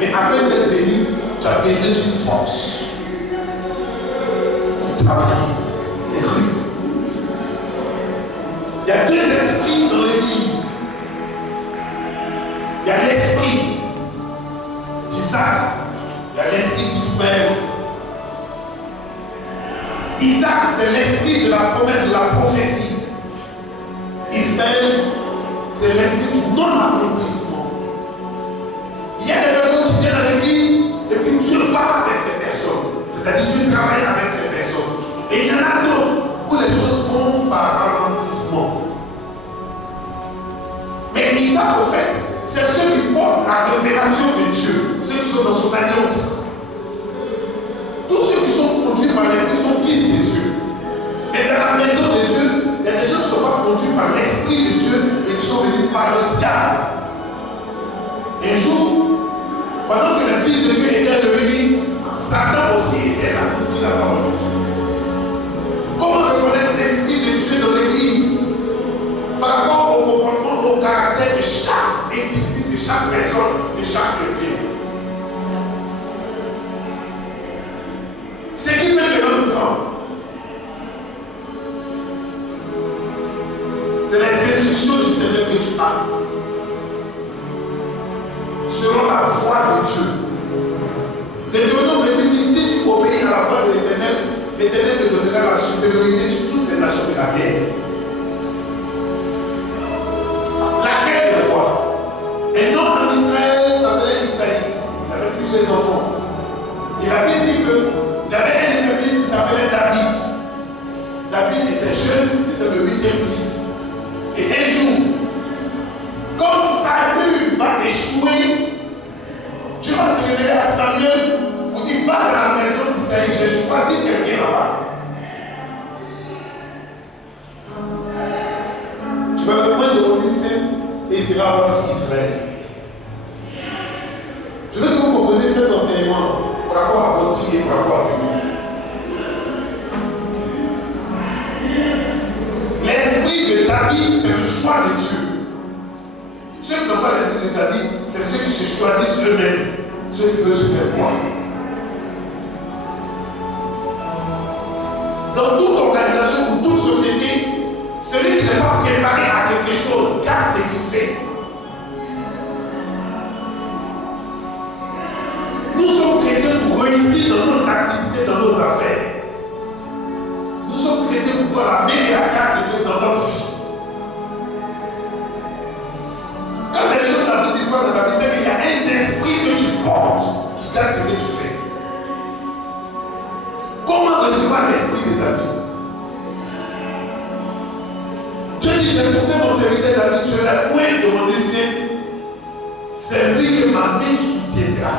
Mais afin d'être béni, tu as besoin d'une force pour travailler. C'est rude. Il y a deux esprits dans l'église. Il y a l'esprit d'Isaac, il y a l'esprit d'Ismaël. Isaac, c'est l'esprit de la promesse, de la prophétie. Ismaël, c'est l'esprit du non-accomplissement. Il y a des personnes qui viennent à l'église et puis Dieu va avec ces personnes. C'est-à-dire Dieu travaille avec ces personnes. Et il y en a d'autres où les choses vont par ralentissement. Mais Isaac, en fait, c'est ceux qui portent la révélation de Dieu, ceux qui sont dans son alliance. Tous ceux qui sont conduits par l'esprit sont fils de Dieu. Mais dans la maison de Dieu, il y a des gens qui ne sont pas conduits par l'esprit de Dieu, mais qui sont venus par le diable. Un jour, pendant que les fils de Dieu étaient réunis, Satan aussi était là, pour dire la parole de Dieu. Comment reconnaître l'esprit de Dieu dans l'église? Par rapport au comportement, au caractère de chaque individu, de chaque personne, de chaque chrétien. Ce qui fait de l'homme grand, c'est les instructions du Seigneur que tu as. Selon la voix de Dieu. Deutéronome me dit, si tu obéis à la voix de l'Éternel, l'Éternel te donnera la supériorité sur toutes les nations de la terre. Laquelle de voix? Un homme en Israël s'appelait Isaïe. Il avait plusieurs enfants. Il avait dit qu'il avait un de ses fils qui s'appelait David. David était jeune, il était le 8e fils. Et un jour, quand Saül va échouer, Dieu va se révéler à Samuel pour dire va dans la maison d'Isaïe, j'ai choisi quelqu'un là-bas. Tu vas le prendre de mon lycée et il sera voici Israël. Je veux que vous compreniez cet enseignement par rapport à votre vie et par rapport à vous. L'esprit de David, c'est le choix de Dieu. Ceux qui n'ont pas l'esprit de David, c'est ceux qui se choisissent eux-mêmes, ceux qui veulent se faire voir. Dans toute organisation ou toute société, celui qui n'est pas préparé à quelque chose garde ce qu'il fait. Nous sommes chrétiens pour réussir dans nos activités, dans nos affaires. Nous sommes chrétiens pour pouvoir amener la grâce de Dieu dans notre vie. Quand les choses n'aboutissent pas dans ta vie, c'est qu'il y a un esprit que tu portes qui garde ce que tu fais. Comment recevoir l'esprit de David? Dieu dit, j'ai trouvé mon serviteur David, je l'ai point de mon destin. C'est lui que ma main soutiendra.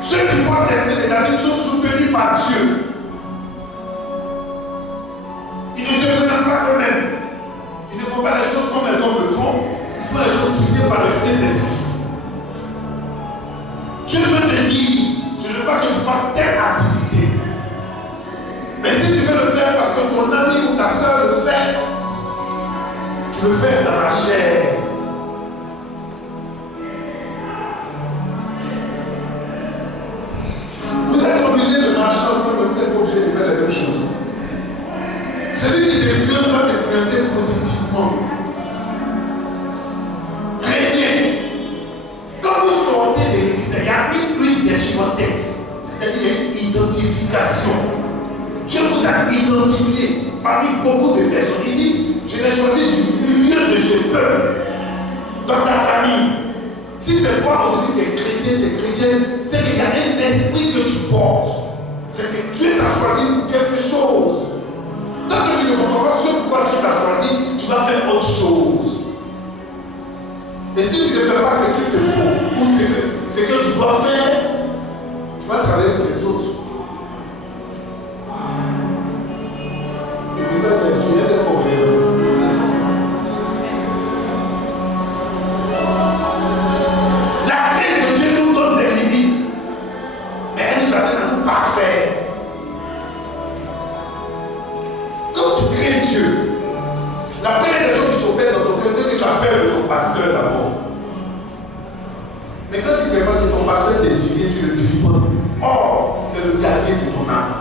Ceux qui portent l'esprit de David sont soutenus par Dieu. Ils ne se présentent pas eux-mêmes. Ils ne font pas les choses comme les hommes le font. Ils font les choses guidées par le Saint-Esprit. Dieu veut te dire, je ne veux pas que tu fasses telle activité. Mais si tu veux le faire parce que ton ami ou ta soeur le fait, tu le fais dans la chair. Vous êtes obligé de marcher ensemble, vous n'êtes pas obligé de faire la même chose. Celui qui t'influence doit t'influencer positivement. Chrétien, quand vous sortez de l'église, il y a une huile qui est sur votre tête. C'est-à-dire qu'il y a une identification. Dieu vous a identifié parmi beaucoup de personnes. Il dit, je l'ai choisi du milieu de ce peuple, dans ta famille. Si c'est toi aujourd'hui qui es chrétien, tu es chrétienne, c'est qu'il y a un esprit que tu portes. C'est que Dieu t'a choisi pour quelque chose. Tant que tu ne comprends pas ce pourquoi Dieu t'a choisi, tu vas faire autre chose. Et si tu ne fais pas ce qu'il te faut, ou ce que tu dois faire, tu vas travailler pour les autres. Et ça, tu es cette combinaison. La crainte de Dieu nous donne des limites, mais elle nous amène à nous parfaire. Quand tu crains Dieu, la première des choses qui s'opère dans ton cœur, c'est que tu as peur de ton pasteur d'abord. Mais quand tu permets que ton pasteur t'ait tiré, tu le vilipends. Or, il est le gardien de ton âme.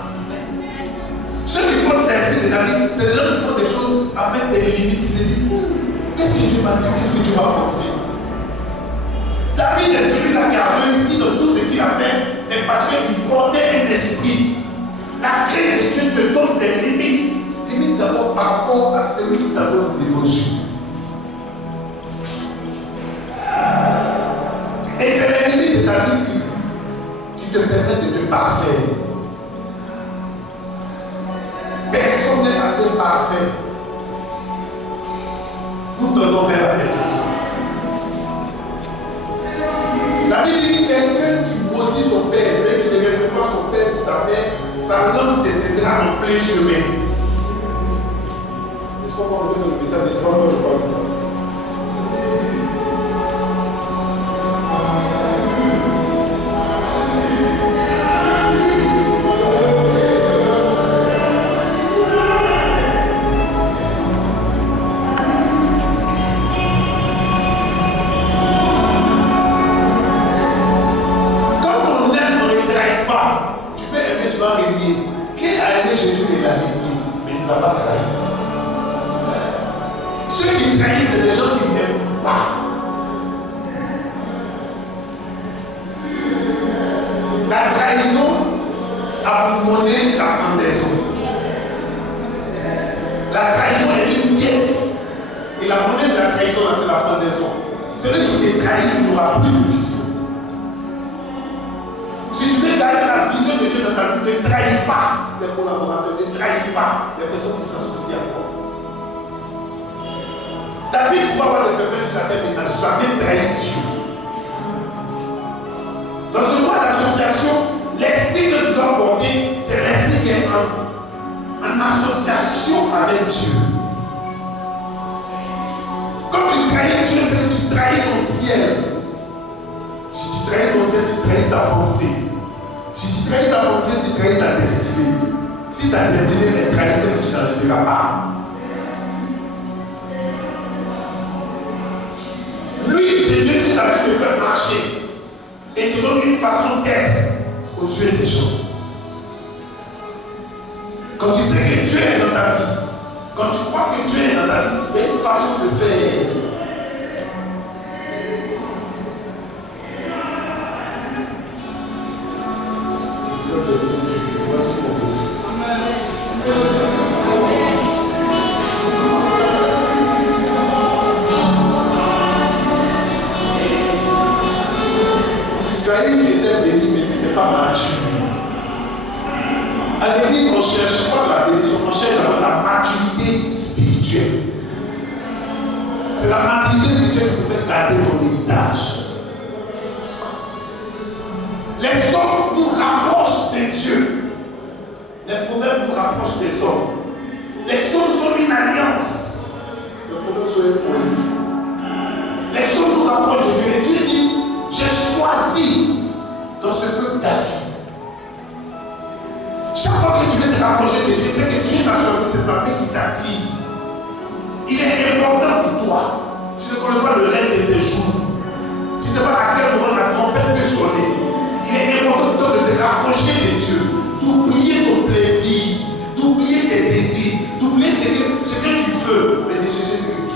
Ceux qui font l'esprit de David, c'est des gens qui font des choses avec des limites, qui se disent qu'est-ce que tu m'as dit, qu'est-ce que tu m'as pensé. David est celui-là qui a réussi dans tout ce qu'il a fait, mais parce qu'il portait un esprit. La crainte de Dieu te donne des limites. Limites d'abord par rapport à celui qui t'annonce l'évangile. Et c'est les limites de ta vie qui te permettent de te parfaire. Personne n'est assez parfait. Nous tendons vers la perfection. David dit quelqu'un qui maudit son père, c'est-à-dire qui ne respecte pas son père ou sa mère, sa langue s'éteindra en plein chemin. Est-ce qu'on va revenir dans le message? C'est pas moi je parle de ça. Jésus est la régné, mais il ne l'a pas trahi. Ceux qui trahissent, c'est des gens qui n'aiment pas. La trahison a pour monnaie la pendaison. La trahison est une pièce. Et la monnaie de la trahison, c'est la pendaison. Celui qui te trahit n'aura plus de vision. Si tu veux garder la vision de Dieu dans ta vie, ne trahis pas tes collaborateurs, ne trahis pas les personnes qui s'associent à toi. David pouvait avoir des faiblesses sur la terre, mais il n'a jamais trahi Dieu. Dans ce mois d'association, l'esprit que tu dois porter, c'est l'esprit qui est en association avec Dieu. Quand tu trahis Dieu, c'est que tu trahis ton ciel. Si tu trahis ton ciel, tu trahis ta pensée. Si tu trahis ta pensée, tu trahis ta destinée. Si ta destinée est trahie, c'est que tu n'arriveras pas. Lui, de Dieu, c'est la vie de faire marcher et te donne une façon d'être aux yeux des gens. Quand tu sais que Dieu est dans ta vie, quand tu crois que Dieu est dans ta vie, il y a une façon de faire. Saül était béni, mais n'était pas mature. À l'église, on ne cherche pas la bénédiction, on cherche la maturité spirituelle. C'est la maturité spirituelle qui peut garder ton héritage. Les hommes nous rapprochent de Dieu. Les proverbes nous rapprochent des hommes. Les hommes sont une alliance. Les proverbes sont un point. Les hommes nous rapprochent de Dieu. Et Dieu dit, j'ai choisi dans ce peuple David. Chaque fois que tu veux te rapprocher de Dieu, c'est que Dieu t'a choisi, c'est sa vie qui t'attire. Il est important pour toi. Tu ne connais pas le reste de tes jours. Tu ne sais pas à quel moment la trompette peut sonner. Il est important pour toi de te rapprocher de Dieu, d'oublier ton plaisir, d'oublier tes désirs, d'oublier ce que tu veux, mais de chercher ce que tu veux.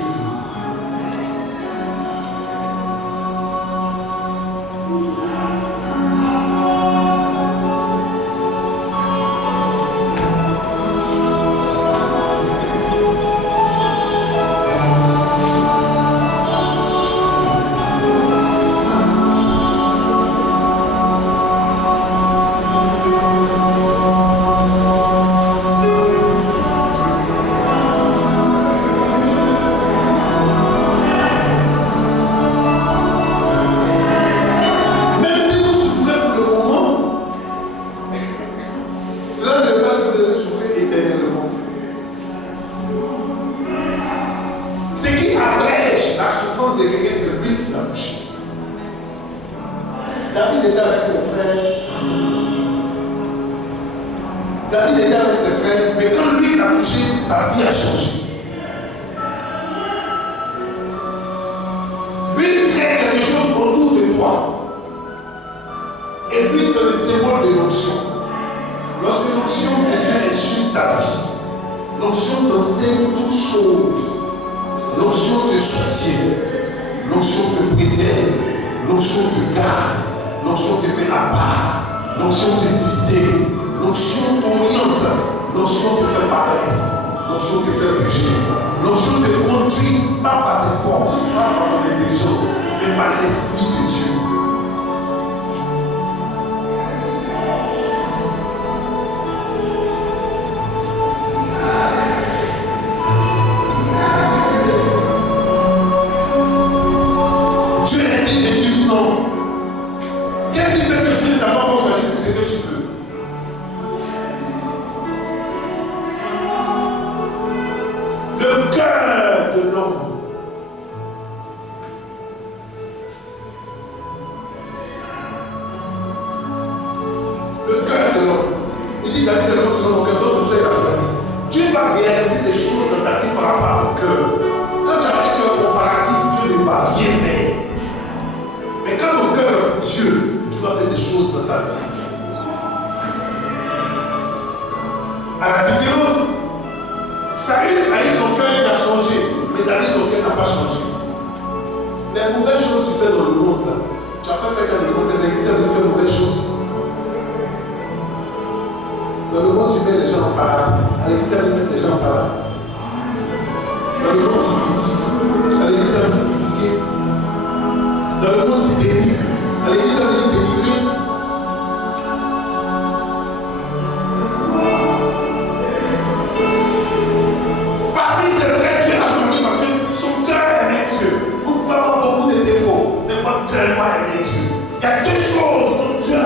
Lui crée quelque chose autour de toi. de l'onction. Lorsque l'onction de Dieu est sur ta vie, l'onction t'enseigne toutes choses. L'onction te soutient, l'onction te préserve, l'onction te garde, l'onction te met à part, l'onction te distingue, l'onction t'oriente, l'onction te fait parler, l'onction te fait bouger, l'onction te conduit pas par tes forces, pas par ton intelligence, mais par l'Esprit de Dieu. Dieu est-il juste? Non. Qu'est-ce qui fait que Dieu ne t'a pas encore choisi pour ce que tu veux? Le cœur de l'homme. Le cœur de l'homme. Il dit David de l'homme selon mon cœur, donc c'est pour ça qu'il a choisi. Dieu va réaliser des choses dans ta vie par rapport à ton cœur. Quand tu as un cœur comparatif, Dieu n'est pas bien fait. Mais quand ton cœur est pour Dieu, tu vas faire des choses dans ta vie. À la différence, Saül a eu son cœur, il a changé, mais David, son cœur n'a pas changé. Les mauvaises choses que tu fais dans le monde, là, tu as fait 5 ans de monde, c'est vérité de faire de mauvaises choses. Dans le monde, tu mets les gens en parade. À l'église, tu mets les gens en parade. Dans le monde, tu critiques. À l'église, tu vas critiquer. Dans le monde, tu délivres. À l'église, tu vas délivrer. Parmi ces vrais, Dieu l'a choisi parce que son cœur aimait Dieu. Vous pouvez avoir beaucoup de défauts, mais votre cœur va aimer Dieu. Il y a deux choses dont Dieu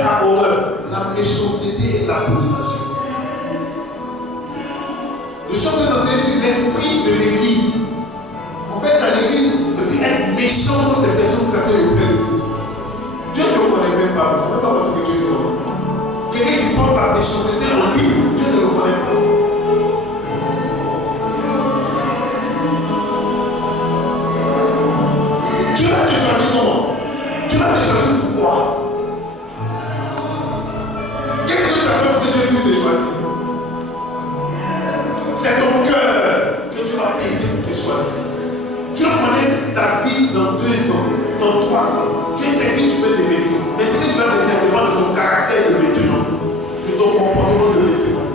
a horreur: la méchanceté et la domination. Nous sommes dans l'esprit de l'église. On peut être à l'église et puis être méchant contre des personnes qui s'asseyent auprès de nous. Dieu ne le connaît même pas. Il ne faut même pas penser que Dieu le connaît. Quelqu'un qui porte la méchanceté en lui, Dieu ne le connaît pas. Dieu va te choisir comment? Dieu va te choisir pourquoi? Qu'est-ce que tu as fait pour que Dieu puisse te choisir? C'est ton cœur que Dieu va baiser pour te choisir. Dieu connaît ta vie dans 2 ans, dans 3 ans. Tu sais qui tu peux devenir. Mais ce que tu vas devenir dépend de ton caractère de maintenant, de ton comportement de maintenant.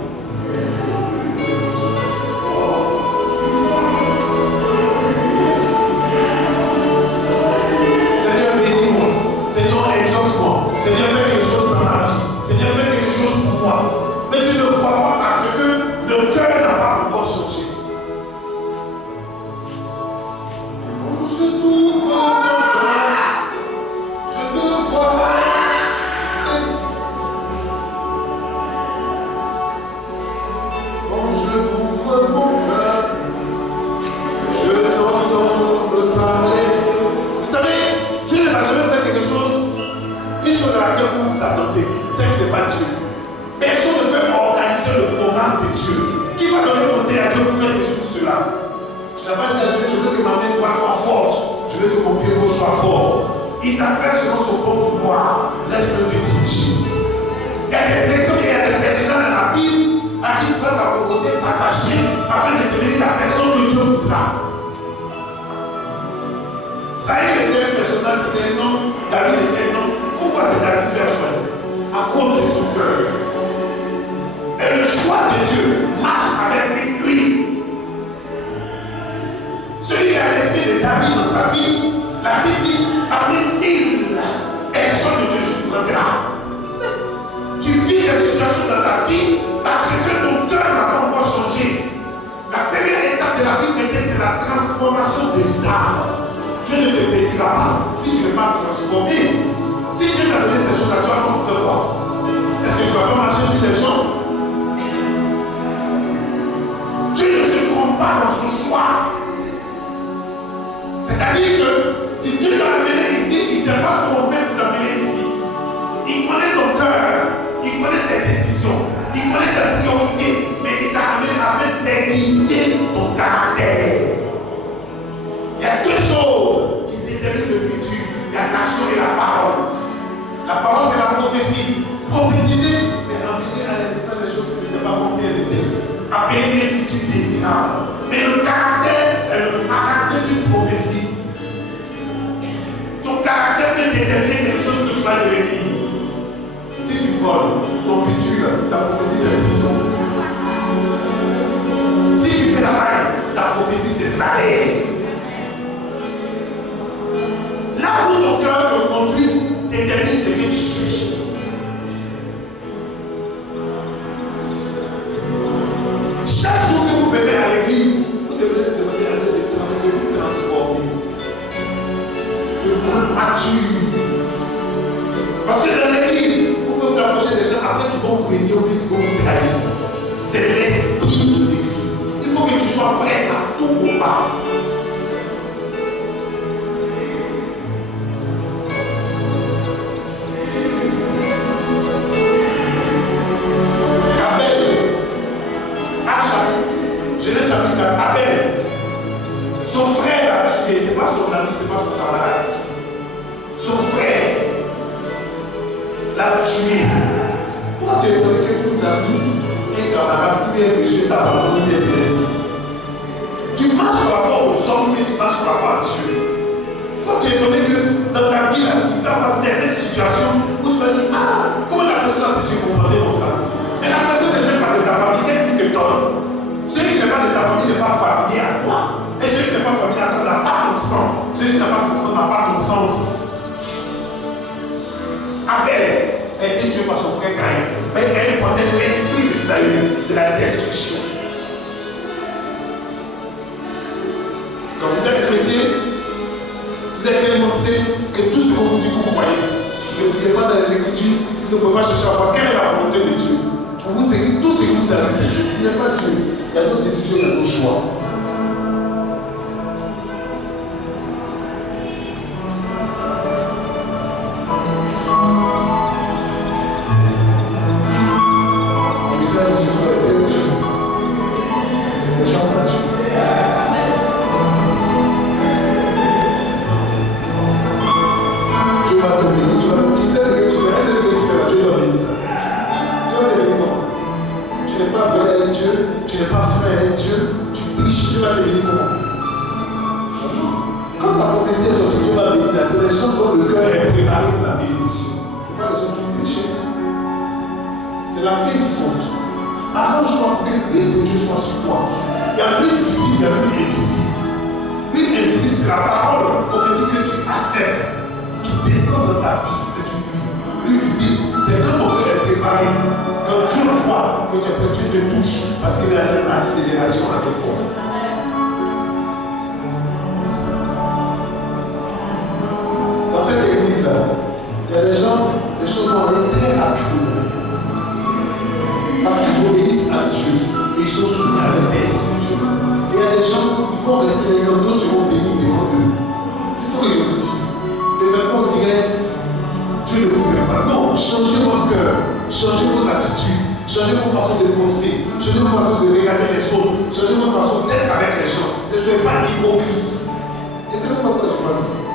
Seigneur, bénis-moi. Seigneur, exauce-moi. Seigneur, fais quelque chose dans ma vie. Seigneur, fais quelque chose pour moi. Mais tu ne vois pas parce que le cœur n'a pas encore changé. Je t'ouvre mon cœur, je te vois, quand je t'ouvre mon cœur, je t'entends me parler. Vous savez, Dieu ne va jamais faire quelque chose, une chose à laquelle vous vous attendez, c'est qu'il n'est pas Dieu. Personne ne peut organiser le programme de Dieu. Qui va donner conseil à Dieu pour faire ceci ou cela? Tu n'as pas dit à Dieu, je veux que ma main droite soit forte, je veux que mon pied gauche soit fort. Il t'a fait selon son bon vouloir. Laisse-le te diriger. Il y a des exemples, il y a des personnes dans la Bible à qui tu vas t'attacher afin de devenir la personne que Dieu voudra. Saül était un personnage, c'était un homme, David était un homme. Pourquoi c'est David que Dieu a choisi? À cause de son cœur. Et le choix de Dieu marche avec lui. Celui qui a l'esprit de David dans sa vie, la Bible dit, parmi 1000 personne ne te surprendra. Tu vis des situations dans ta vie parce que ton cœur n'a pas encore changé. La première étape de la vie chrétienne, c'est la transformation véritable. Dieu ne te bénira pas si tu ne veux pas transformer. Si Dieu t'a donné ces choses-là, tu vas comment faire quoi? Est-ce que tu ne vas pas marcher sur les gens? Dieu ne se trompe pas dans son choix. C'est-à-dire que si Dieu t'a amené ici, il ne s'est pas trompé pour t'amener ici. Il connaît ton cœur, il connaît tes décisions, il connaît tes priorités, mais il t'a amené afin d'aiguiser ton caractère. Il y a 2 choses qui déterminent le futur. Il y a l'action et la parole. La parole, c'est la prophétie. vas devenir. Si tu voles, ton futur, ta prophétie c'est prison. Si tu travailles, ta prophétie c'est salaire. Là où ton cœur te conduit, détermine ce que tu suis. Chaque jour que vous venez à l'église, vous devez demander à Dieu de vous transformer, de vous rendre mature. Parce que dans l'église, vous pouvez vous approcher des gens après qu'ils vont vous bénir ou qu'ils vont vous trahir. C'est l'esprit de l'église. Il faut que tu sois prêt à tout combat. Genèse chapitre 4, Abel, son frère l'a tué, c'est pas son ami, c'est pas son camarade. Son frère l'a tué. Pourquoi tu es donné qu'un ami, un camarade, ou bien un monsieur t'abandonne, il te laisse? Tu marches par rapport aux hommes, mais tu marches par rapport à Dieu. Pourquoi tu es donné que dans ta vie, il peut y avoir certaines situations où tu vas dire, ah, comment la personne a pu se comporter comme ça? Mais la personne n'est même pas de ta famille, qu'est-ce qui te donne? Celui qui n'est pas de ta famille n'est pas familier à toi. Et celui qui n'est pas familier à toi n'a pas ton sang. Celui qui n'a pas ton sang n'a pas ton sens. Abel a été tué par son frère Caïn. Mais Caïn portait l'esprit de Saül, de la destruction. Quand vous êtes chrétien, vous êtes tellement saint que tout ce qu'on vous dit, vous croyez. Ne fouillez pas dans les Écritures, ne pouvez pas chercher à voir quelle est la volonté de Dieu. Pour vous, c'est tout ce qui vous arrive, c'est Dieu. Ce n'est pas Dieu. Il y a d'autres décisions, il y a d'autres choix. Le message du frère est Dieu. Les gens ont Dieu. Dieu va te bénir. Tu sais ce que tu fais. C'est ce que tu fais. Dieu va bénir ça. Dieu va te bénir comment? Tu n'es pas vrai avec Dieu. Tu n'es pas frère avec Dieu, tu triches, Dieu va te bénir comment? Quand ta prophétie est sortie, Dieu va bénir là, c'est les gens dont le cœur est préparé pour la bénédiction. Ce n'est pas les gens qui trichent. C'est la fée qui compte. Arrange-toi pour que l'huile de Dieu soit sur toi. Il y a l'huile visible, il y a l'huile invisible. L'huile invisible, c'est la parole prophétique que tu acceptes, qui descend dans ta vie. C'est une huile. L'huile visible, c'est quand ton cœur est préparé. Quand tu le vois, que tu te touches, parce qu'il y a une accélération à ton corps. Dans cette église-là, il y a des gens, les choses vont aller très rapidement. Parce qu'ils obéissent à Dieu et ils sont soumis à leur Père spirituel. Et il y a des gens, ils vont rester les gens, d'autres seront bénis devant eux. Il faut qu'ils vous disent. Les vêtements, on dirait, Dieu ne vous aime pas. Non, changez votre cœur. Changez vos attitudes, changez vos façons de penser, changez vos façons de regarder les autres, changez votre façon d'être avec les gens. Ne soyez pas hypocrite. Et c'est pourquoi je parle de ça.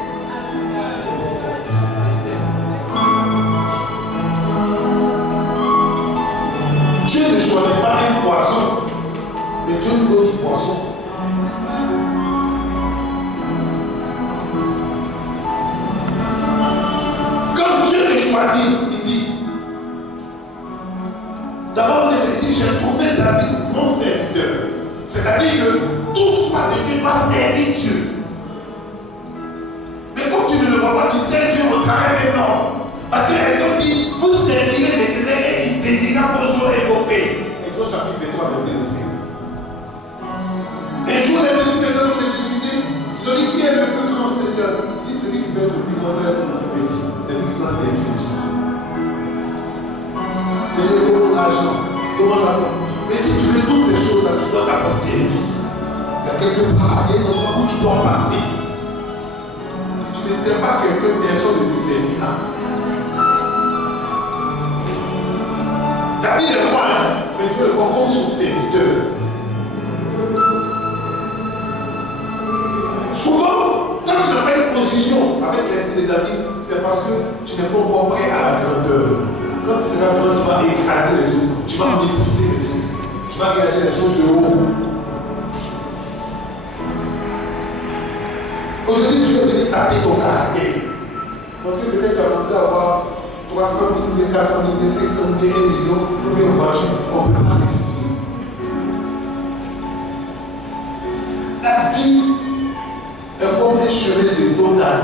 Dieu ne choisit pas un poisson, mais Dieu nous donne du poisson. Quand Dieu le choisit, il dit, d'abord, il dit, j'ai trouvé David mon serviteur. C'est-à-dire que tout choix de Dieu doit servir Dieu. Mais comme tu ne le vois pas, tu sers Dieu au travers des noms. Parce que l'Exode dit, vous servirez l'Éternel et il bénira vos eaux et vos pays. Exode chapitre 23, verset 25. Un jour, les disciples ont discuté. Ils ont dit, qui est le plus grand Seigneur? Il dit, celui qui va être le plus grand dans le petit. C'est lui qui doit servir les autres. C'est lui qui donne l'argent. Mais si tu veux toutes ces choses-là, tu dois d'abord servir. Il y a quelque part, il y a un endroit où tu dois passer. Si tu ne sers pas quelqu'un, personne ne te servira. David est roi, mais Dieu le voit comme son serviteur. Souvent, quand tu n'as pas une position avec l'esprit de David, c'est parce que tu n'es pas encore prêt à la grandeur. Quand tu seras grand, tu vas écraser les autres, tu vas mépriser les autres, tu vas regarder les autres de haut. Aujourd'hui, Dieu est venu taper ton caractère. Parce que peut-être tu as pensé avoir 300 000, 400 000, 500 000, 1 million, combien de voitures, on ne peut pas respirer. La vie est comme un chemin de total.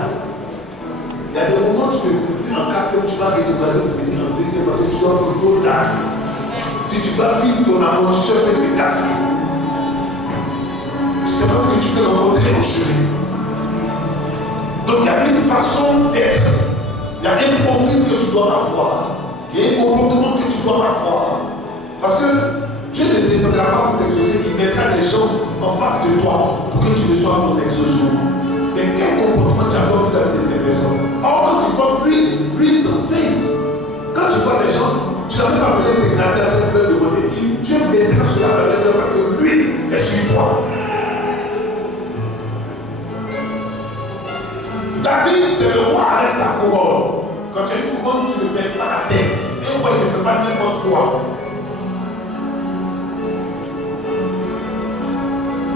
Il y a des moments où tu ne peux plus en 4 heures, tu vas regarder pour venir en deuxième parce que tu dois prendre total. Si tu vas vite, ton amortisseur peut se casser. C'est parce que tu peux rencontrer au chemin. Donc il y a une façon d'être. Il y a un profil que tu dois avoir. Il y a un comportement que tu dois avoir. Parce que Dieu ne descendra pas pour t'exaucer, il mettra des gens en face de toi pour que tu reçoives ton exaucement. Mais quel comportement tu as vis-à-vis de ces personnes? Or, quand tu vois, lui t'enseigne. Quand tu vois les gens, tu n'as même pas besoin de te gratter avec leur demander. Dieu mettra cela dans les cœurs parce que lui est sur toi. David, c'est le roi avec sa couronne. Quand tu as une couronne, tu ne baisses pas la tête. Et un roi, il ne fait pas n'importe quoi.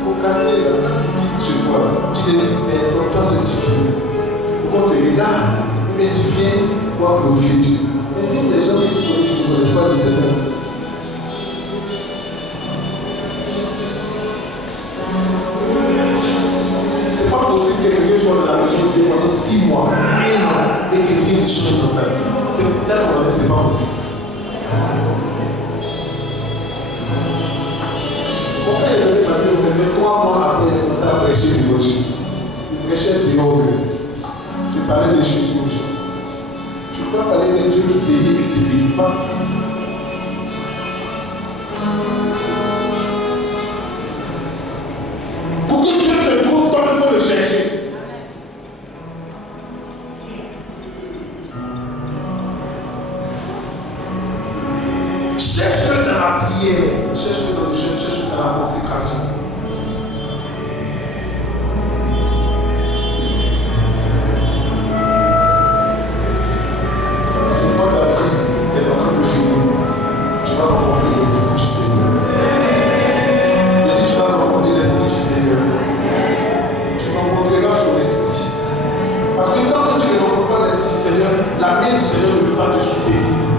Au quartier, quand tu vis chez toi, tu ne dis personne, toi seul tu viens. Pourquoi on te regarde, mais tu viens voir glorifier Dieu. Mais même les gens que tu connais qui ne connaissent pas le Seigneur. C'est pas possible que quelqu'un soit dans la maison de Dieu pendant 6 mois, 1 an, et que rien ne change dans sa vie. C'est pas possible. Mon père est venu au Seigneur 3 mois après, il a commencé à prêcher l'évangile. Il prêchait dehors. Il parlait des choses aux gens. Tu peux pas parler d'un Dieu qui bénit et qui ne te bénit pas. Pour que Dieu te trouve, toi, il faut le chercher. Cherche-le dans la prière, cherche-le dans le jeûne, cherche-le dans la consécration. Dans ce mois d'avril, tu es en train de finir. Tu vas rencontrer l'Esprit du Seigneur. Je dis, tu vas rencontrer l'Esprit du Seigneur. Tu rencontreras son Esprit. Parce que tant que tu ne rencontres pas l'Esprit du Seigneur, la main du Seigneur ne peut pas te soutenir.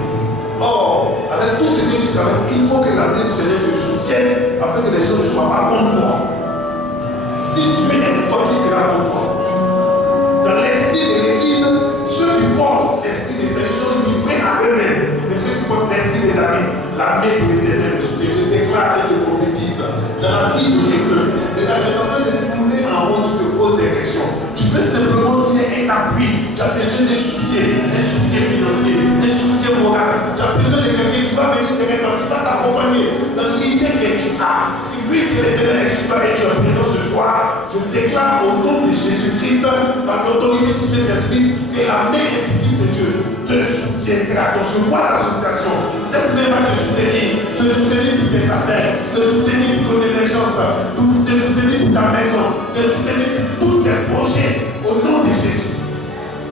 Or, avec tout ce que tu traverses, il faut que la main du Seigneur te soutienne afin que les gens ne soient pas contre toi. Si tu es toi, qui sera contre toi? Dans l'esprit de l'Église, ceux qui portent l'esprit de Seigneur sont livrés à eux-mêmes. Mais ceux qui portent l'esprit de la main de l'Éternel le soutient. Je déclare et je prophétise dans la vie de quelqu'un. Et quand tu es en train de tourner en rond, tu te poses des questions. Tu veux simplement qu'il y ait un appui. Tu as besoin d'un soutien financier, d'un soutien moral. Tu as besoin de quelqu'un qui va venir te répondre, qui va t'accompagner dans l'idée que tu as. C'est lui qui est l'Éternel et tu es présent ce soir. Je déclare au nom de Jésus-Christ, par l'autorité du Saint-Esprit, que la main invisible de Dieu te soutiendra. Donc, je vois l'association. Cette main va te soutenir pour tes affaires, te soutenir pour ton émergence, te soutenir pour ta maison, te soutenir pour tous tes projets. Au nom de Jésus.